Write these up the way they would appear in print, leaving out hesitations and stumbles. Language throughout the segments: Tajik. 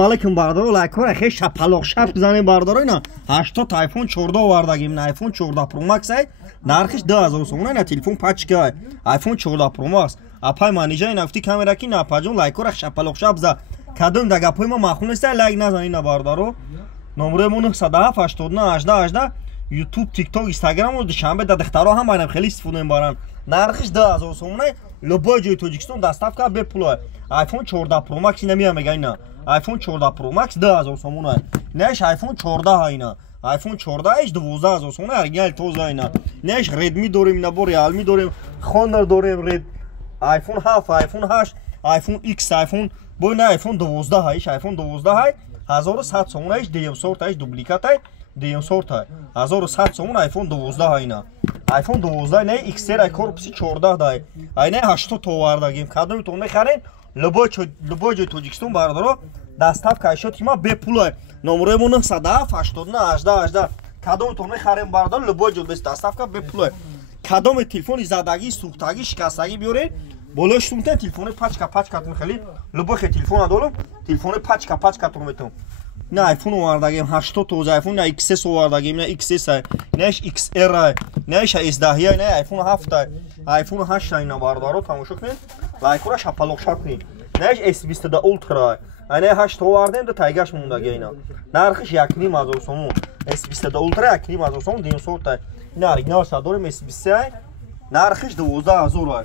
Алейкум бардоро лайкора хе шапалоқ шап бизанем бардоро ина 80 айфон 14 овардагим айфон 14 Pro Max ай нархиш 2000 сом ина телефон пачка айфон 14 Pro Max апай манижа ина афти камера ки на паҷон лайкора шапалоқ шап за кадом дага пой ма махунеста лайк назан ина бардоро номеремон 907 89 18 YouTube TikTok Instagram ва душанбе да дихтаро ҳам айнам хеле истифода мебаранд нархиш 2000 сом ина любой ҷои Тоҷикистон доставка бепулай iPhone 14 Pro Max ина мега ина iPhone 14 Pro Max 2000 сом ина неш iPhone 14 ина iPhone 14 иш 12000 сом ина оригинал тоза ина неш Redmi дорем ина бо Realme дорем Honor дорем Red iPhone 7 iPhone 8 iPhone X iPhone бо ина iPhone 12 иш iPhone 12 1100 сом ина иш DM сорт иш дубликат ай DM сорт ай 1100 сом ина iPhone 12 ина iPhone 12 не XR ай корпуси 14 дай ай не 80 товардагим кадом то мехарен любой ҷои Тоҷикистон бардоро доставка шуд ки ма бепулай номеремон 907 89 18 кадомтон мехарем бардор любой ҷо без доставка бепулай кадом телефони задаги сӯхтаги шикастаги биёре болои штумтен телефони пачкатон хели любой хе телефона дорам телефони пачкатон метавон ина айфон овардагим 80 тоза айфон ина XS овардагим ина XS неш XR неш S10 ина айфон 7 айфон 8 ина бардоро тамошо кунед лайкора шапалоқ шап кунед неш S22 Ultra ина 8 овардем да тайгаш мондаги ина нархиш 1500 сом S22 Ultra 1500 сом дин сорта ина оригинал дорем S23 нархиш 12000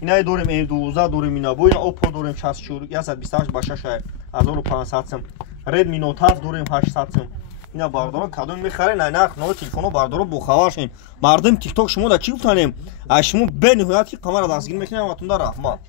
ина дорем M12 дорем ина бо ина Oppo дорем 64 128 ба 6500 сом Redmi Note 7 дорем 800 сом ина бардоро кадом мехарен ай нарх но телефоно бардоро бо хабар шин мардум TikTok шумо да чӣ гуфтанем ай шумо бениҳоят ки камера дастгирӣ мекунем ва тунда раҳмат